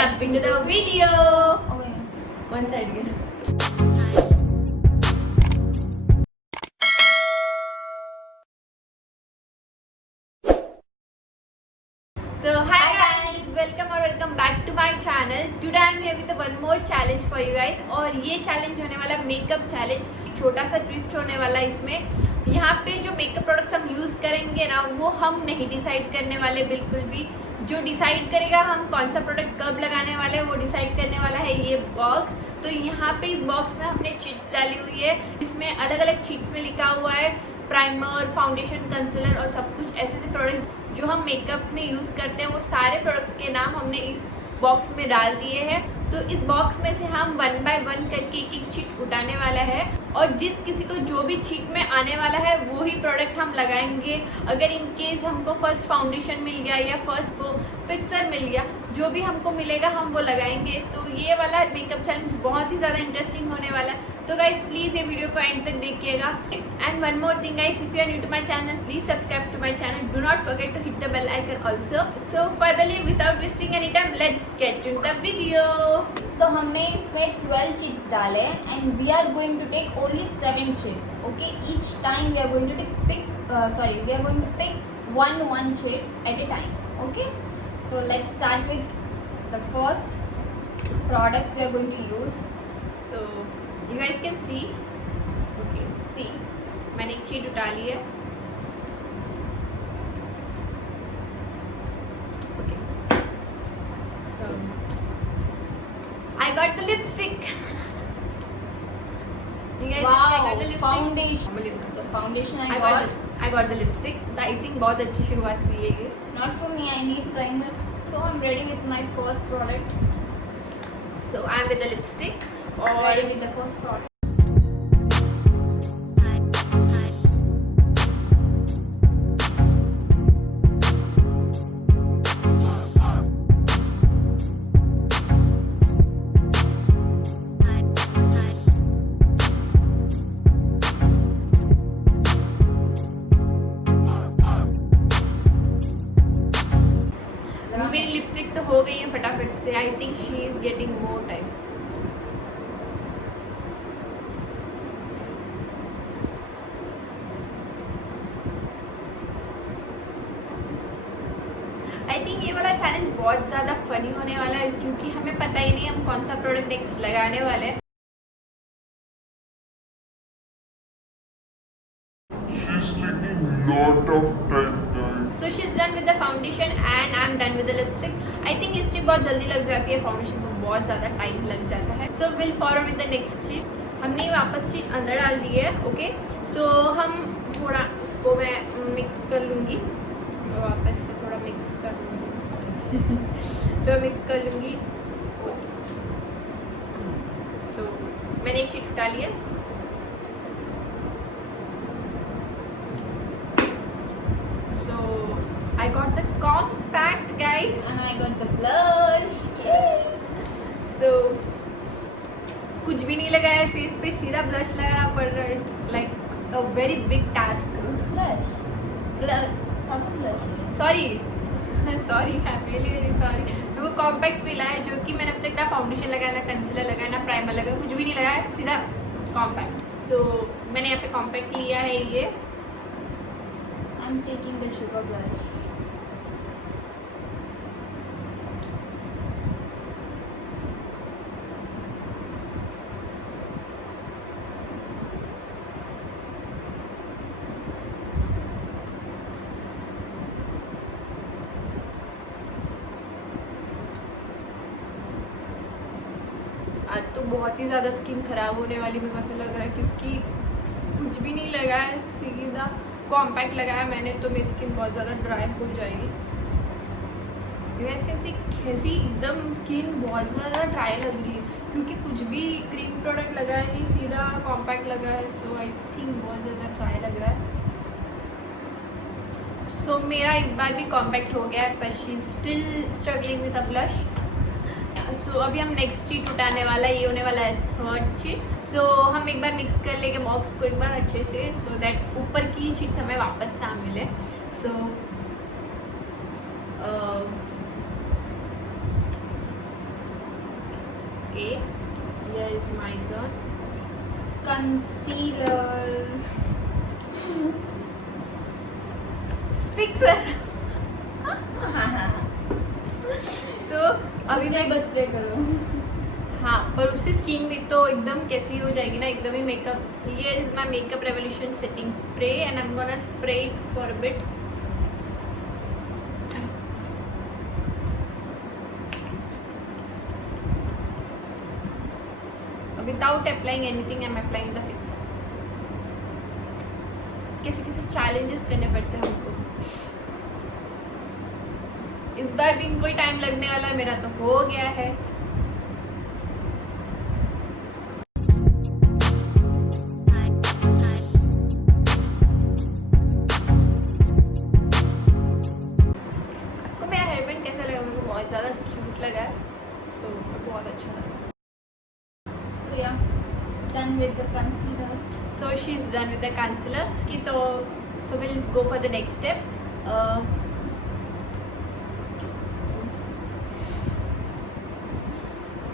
jump into the video. Okay. One side again. So hi guys, welcome back to my channel. Today I am here with one more challenge for you guys. और ये challenge होने वाला makeup challenge, छोटा सा ट्विस्ट होने वाला इसमें। यहाँ पे जो मेकअप प्रोडक्ट्स हम यूज़ करेंगे ना, वो हम नहीं डिसाइड करने वाले बिल्कुल भी। जो डिसाइड करेगा हम कौन सा प्रोडक्ट कब लगाने वाले हैं, वो डिसाइड करने वाला है ये बॉक्स। तो यहाँ पे इस बॉक्स में हमने चीट्स डाली हुई है, इसमें अलग अलग चीट्स में लिखा हुआ है प्राइमर, फाउंडेशन, कंसीलर और सब कुछ ऐसे ऐसे प्रोडक्ट्स जो हम मेकअप में यूज़ करते हैं, वो सारे प्रोडक्ट्स के नाम हमने इस बॉक्स में डाल दिए हैं। तो इस बॉक्स में से हम 1 बाय 1 करके एक एक चीट उठाने वाला है और जिस किसी को जो भी चीट में आने वाला है वो ही प्रोडक्ट हम लगाएंगे। अगर इन केस हमको फर्स्ट फाउंडेशन मिल गया या फर्स्ट को फिक्सर मिल गया, जो भी हमको मिलेगा हम वो लगाएंगे। तो ये वाला मेकअप चैलेंज बहुत ही ज़्यादा इंटरेस्टिंग होने वाला है। तो गाइज प्लीज़ ये वीडियो को एंड तक देखिएगा। And one more thing guys, if you are new to my channel please subscribe to my channel, do not forget to hit the bell icon also. So furtherly without wasting any time let's get to the video. So हमने इसमें 12 cheats डाले and we are going to take only 7 cheats. Okay, each time we are going to pick one cheat at a time. Okay, so let's start with the first product we are going to use. So you guys can see, okay, see मैंने एक चीट उठा ली है। Okay, so I got the lipstick. You guys, Wow, I got the lipstick. foundation. So foundation I got the lipstick. I think बहुत अच्छी शुरुआत हुई है ये। Not for me, I need primer. So I'm ready with my first product. So I'm with the lipstick. I'm और ready with the first product. मेरी लिपस्टिक तो हो गई है फटाफट से। I think she is getting more time. I think ये वाला चैलेंज बहुत ज़्यादा फनी होने वाला है क्योंकि हमें पता ही नहीं हम कौन सा प्रोडक्ट नेक्स्ट लगाने वाले हैं। She's taking lot of time, guys. So she's done with the foundation and I'm done with the lipstick. I think lipstick बहुत जल्दी लग जाती है, फाउंडेशन को बहुत ज़्यादा टाइम लग जाता है। So we'll forward with the next sheet. हमने वापस शीट अंदर डाल दी है। ओके, सो हम थोड़ा इसको मैं मिक्स कर लूँगी, वापस से थोड़ा मिक्स कर लूँगी तो मिक्स कर लूँगी। सो मैंने एक शीट उठा ली है। I got the compact, guys. And I got the blush. Yay! So कुछ भी नहीं लगाया है फेस पे, सीधा ब्लश लगाना पड़ रहा है। It's like a very big task. Blush. Blush. Sorry sorry, I am really very sorry. मेरे को कॉम्पैक्ट मिला है जो कि मैंने अब तक ना फाउंडेशन लगाया, ना कंसीलर लगाया, ना प्राइमर लगाया, कुछ भी नहीं लगाया, सीधा कॉम्पैक्ट। सो मैंने यहाँ पे कॉम्पैक्ट लिया है ये। I'm taking the sugar blush. आज तो बहुत ही ज़्यादा स्किन खराब होने वाली मेरे को ऐसा लग रहा है क्योंकि कुछ भी नहीं लगाया है, सीधा कॉम्पैक्ट लगाया मैंने, तो मेरी स्किन बहुत ज़्यादा ड्राई हो जाएगी। वैसे कैसी एकदम स्किन बहुत ज़्यादा ड्राई लग रही है क्योंकि कुछ भी क्रीम प्रोडक्ट लगाया नहीं, सीधा कॉम्पैक्ट लगा है। सो आई थिंक बहुत ज़्यादा ड्राई लग रहा है। सो मेरा इस बार भी कॉम्पैक्ट हो गया है, पर she is still struggling with a blush. So अभी हम नेक्स्ट चीट उठाने वाला है, ये होने वाला है थर्ड चीट। सो हम एक बार मिक्स कर लेंगे बॉक्स को एक बार अच्छे से, सो दैट ऊपर की चीट्स हमें वापस ना मिले। सो it's my turn. Concealer. Fixer. So अभी उसने मैं बस स्प्रे करो. हाँ, पर उससे स्किन भी तो एकदम कैसी हो जाएगी ना, एकदम ही मेकअप. ये is my makeup revolution setting spray and I am gonna spray it for a bit. Without applying anything, I'm applying the fixer. कैसे कैसे challenges करने पड़ते हैं हमको. इस बार भी इनको टाइम लगने वाला है, मेरा तो हो गया है. आपको मेरा हेयर बैंड कैसा लगा? मेरे को बहुत ज़्यादा क्यूट लगा है. सो बहुत अच्छा लगा. So yeah, done with the concealer. So she's done with the concealer. Okay, so we'll go for the next step.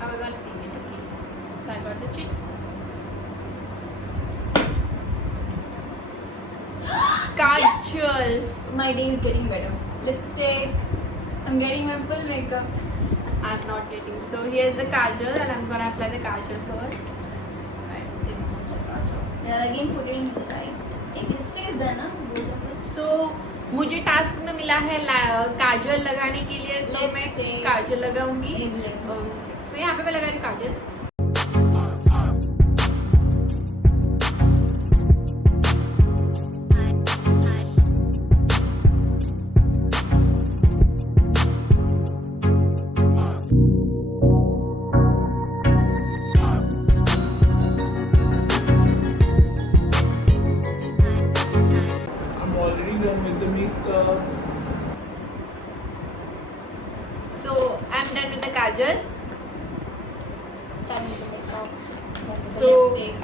I was not seeing it. Okay, so I got the chin. Kajal. My day is getting better. Lipstick. I'm getting my full makeup. I'm not getting. So here's the kajal, and I'm gonna apply the kajal first. So I didn't put the kajal. We are again putting inside. एक lipstick is done, ना? Both of it. So मुझे टास्क में मिला है काजल लगाने के लिए, तो मैं Lipstick. काजल लगाऊंगी. Maybelline. सो यहाँ पे मैं लगा रही हूँ काजल. I'm already done with the makeup. So I'm done with the kajal. Done with the makeup. Done with the So lipstick.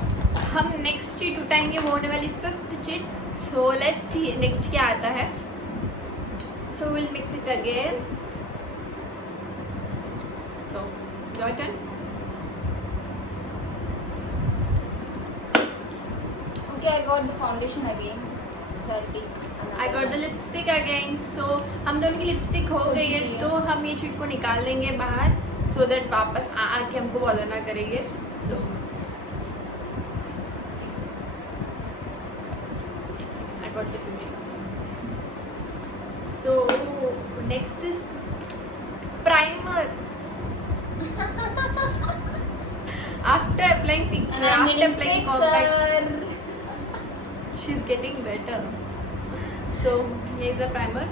हम नेक्स्ट चीट उठाएंगे, वो होने वाली 5th cheat. So let's see next क्या आता है. So will mix it again. So your turn. Okay, I got the foundation again. So I'll take another I got the one. Lipstick again. So हम दोनों की लिपस्टिक हो हो गई है, चुकी है. तो हम ये चीट को निकाल देंगे बाहर, सो दैट वापस आके हमको बॉदर ना करेंगे. So I got the two sheets. So next is primer. After applying fixer, And I'm after getting applying compact, fixer. she's getting better. So here is the primer.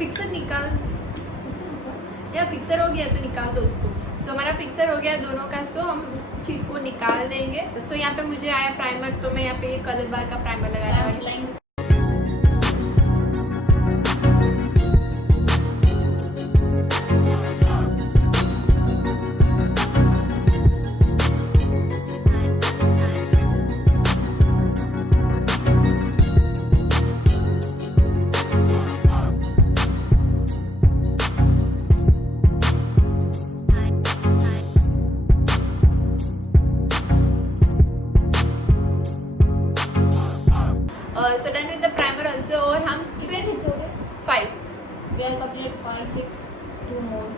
Fixer निकाल. या फिक्सर हो गया तो निकाल दो उसको. सो हमारा फिक्सर हो गया दोनों का. सो हम चीट को निकाल देंगे. सो यहाँ पे मुझे आया प्राइमर, तो मैं यहाँ पे कलर बार का प्राइमर लगाने I'm वाली हूँ. applying so done with the primer also. और हम कितने chicks हो गए? 5. We have completed 5 chicks. 2 more.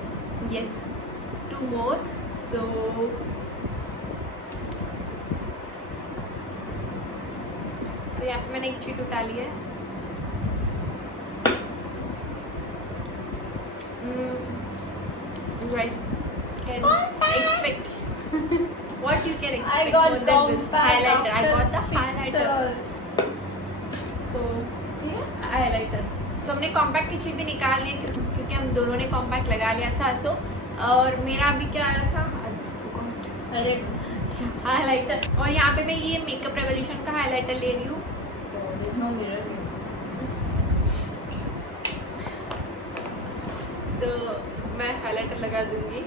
Yes, 2 more. So यहाँ पे मैंने एक चीट उठा ली है. You guys can expect what you can expect I got more than this. compact Highlighter. I after got the highlighter. fixer. So ठीक है? हाइलाइटर. सो हमने कॉम्पैक्ट की चीट भी निकाल ली है, क्योंकि हम दोनों ने कॉम्पैक्ट लगा लिया था. सो और मेरा अभी क्या आया था, हाइलाइटर. और यहाँ पे मैं ये मेकअप रेवोल्यूशन का हाइलाइटर ले रही हूँ. Oh, there's no mirror here. सो मैं हाइलाइटर लगा दूंगी.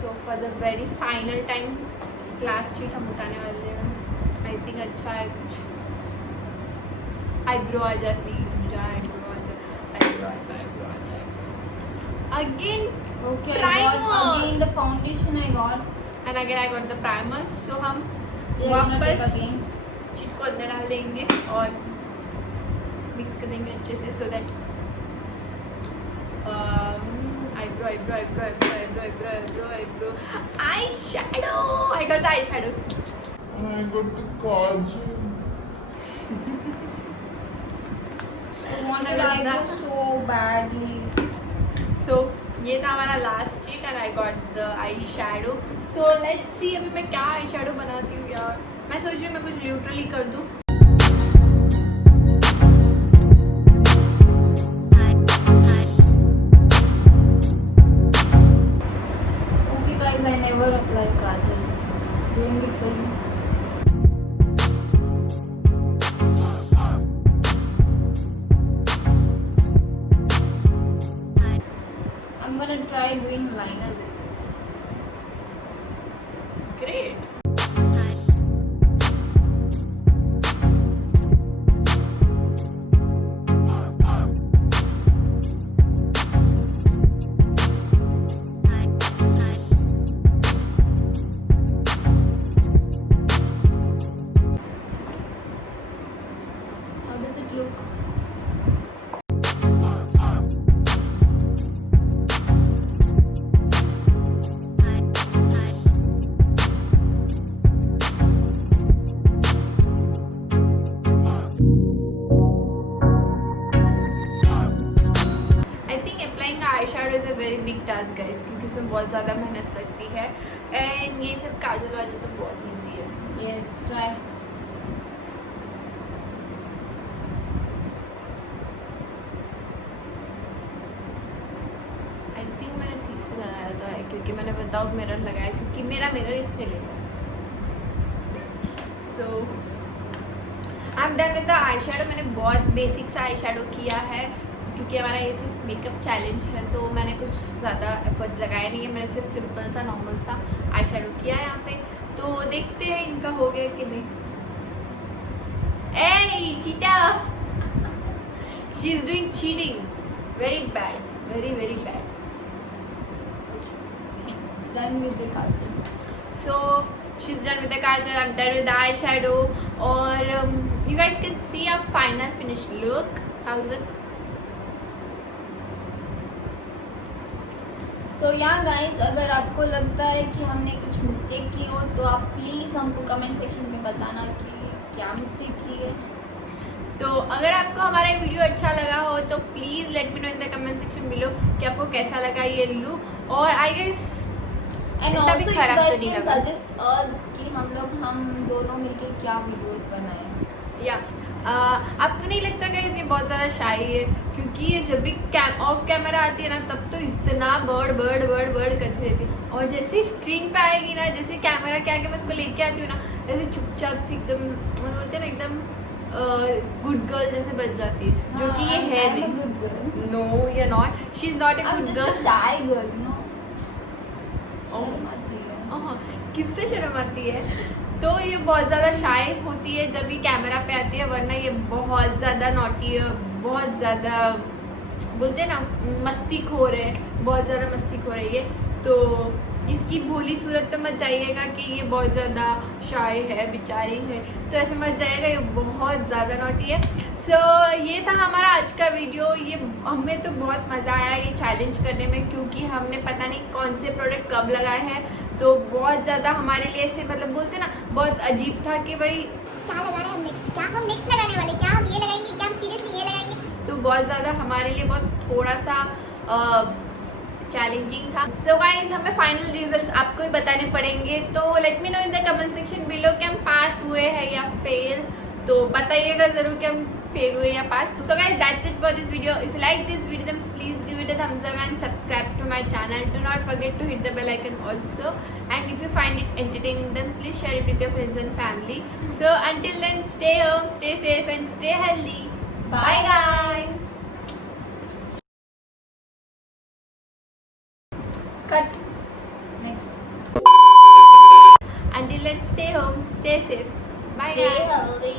So for the very final time class sheet हम उठाने वाले हैं. आई थिंक अच्छा है कुछ. आईब्रो आ जाए प्लीज, मुझे आईब्रो आ जाए, आईब्रो आ जाए, आईब्रो आ जाए. Again Okay, I Primer. got again the foundation I got. And again I got the primer. So हम Yeah, I'm gonna take वापस again. चीट को अंदर डाल देंगे और मिक्स कर देंगे अच्छे से so that eyebrow eyebrow eyebrow eyebrow eyebrow eyebrow eyebrow eyebrow eye shadow. I got the eye shadow. I got the kajal. I wanted eyebrow so badly. सो ये था हमारा last cheat and I got the eye shadow. So let's see अभी मैं क्या eye shadow बनाती हूँ यार. मैं सोच रही हूँ मैं कुछ न्यूट्रली कर दूँ. Okay guys, I never apply kajal. Doing it for you. I'm gonna try doing liner with it. Great. How does it look? I think applying eye shadow is a very big task guys, क्योंकि इसमें बहुत ज़्यादा मेहनत लगती है एंड ये सब काजल वाजल तो बहुत ईजी है. Yes, try. आई थिंक मैंने ठीक से लगाया तो है, क्योंकि मैंने विदाउट मिरर लगाया, क्योंकि मेरा मिरर इसने ले लिया. So I am done with the eye shadow. मैंने बहुत बेसिक सा आई शैडो किया है, क्योंकि हमारा ये सिर्फ मेकअप चैलेंज है तो मैंने कुछ ज़्यादा एफर्ट्स लगाए नहीं है. मैंने सिर्फ सिंपल सा नॉर्मल सा आई शैडो किया है यहाँ पे. तो देखते हैं इनका हो गया कि नहीं. ए चीटा, she is doing cheating. Very bad, very very bad. Done with the kajal. So she's done with the kajal. I'm done with the eyeshadow. Or you guys can see our final finished look. How's it? So yeah guys, अगर आपको लगता है कि हमने कुछ मिस्टेक की हो तो आप प्लीज़ हमको कमेंट सेक्शन में बताना कि क्या मिस्टेक की है. तो अगर आपको हमारा ये वीडियो अच्छा लगा हो तो please let me know in the comment section below कि आपको कैसा लगा ये लुक. और आई गेस एंड इतना भी ऑल्सो यू खराब तो गाइस नहीं कैन लगा. सजेस्ट अस कि हम दोनों मिलके क्या वीडियोस बनाएं. या आपको नहीं लगता गाइस ये बहुत ज़्यादा शाई है, क्योंकि ये जब भी ऑफ कैमरा आती है ना तब तो इतना बर्ड बर्ड बर्ड बर्ड करती रहती है, और जैसे ही स्क्रीन पे आएगी ना, जैसे कैमरा के आगे मैं उसको लेके आती हूँ ना, ऐसे चुपचाप से एकदम बोलते हैं ना एकदम गुड गर्ल जैसे बच जाती है, जो कि ये है नहीं. Good girl. No you are not. She is not a I'm good just a girl. shy girl, you know. Oh. शर्म आती है. किससे शर्म आती है? तो ये बहुत ज़्यादा शाय होती है जब ये कैमरा पे आती है, वरना ये बहुत ज़्यादा नॉटी है, बहुत ज़्यादा बोलते हैं ना मस्तीखोर है, बहुत ज़्यादा मस्तीखोर है ये. तो इसकी भोली सूरत पे मत जाइएगा कि ये बहुत ज़्यादा शाय है, बेचारी है, तो ऐसे मत जाइएगा, ये बहुत ज़्यादा नॉटी है. सो ये था हमारा आज का वीडियो. ये हमें तो बहुत मज़ा आया ये चैलेंज करने में, क्योंकि हमने पता नहीं कौन से प्रोडक्ट कब लगाए हैं, तो बहुत ज़्यादा हमारे लिए ऐसे मतलब बोलते ना बहुत अजीब था कि भाई क्या लगा रहे हैं हम नेक्स्ट, क्या हम नेक्स्ट लगाने वाले, क्या हम ये लगाएंगे, क्या हम सीरियसली ये लगाएंगे. तो बहुत ज़्यादा हमारे लिए बहुत थोड़ा सा चैलेंजिंग था. सो गाइस हमें फाइनल रिजल्ट्स आपको ही बताने पड़ेंगे, तो let me know in the comment section below कि हम पास हुए हैं या फेल. तो बताइएगा ज़रूर कि हम फेल हुए या pass. So guys that's it for this video. If you like this video then please give it a thumbs up and subscribe to my channel. Do not forget to hit the bell icon also, and if you find it entertaining then please share it with your friends and family. So until then, stay home, stay safe and stay healthy. Bye guys. Cut. Next. and stay home, stay safe. Bye Stay guys. healthy.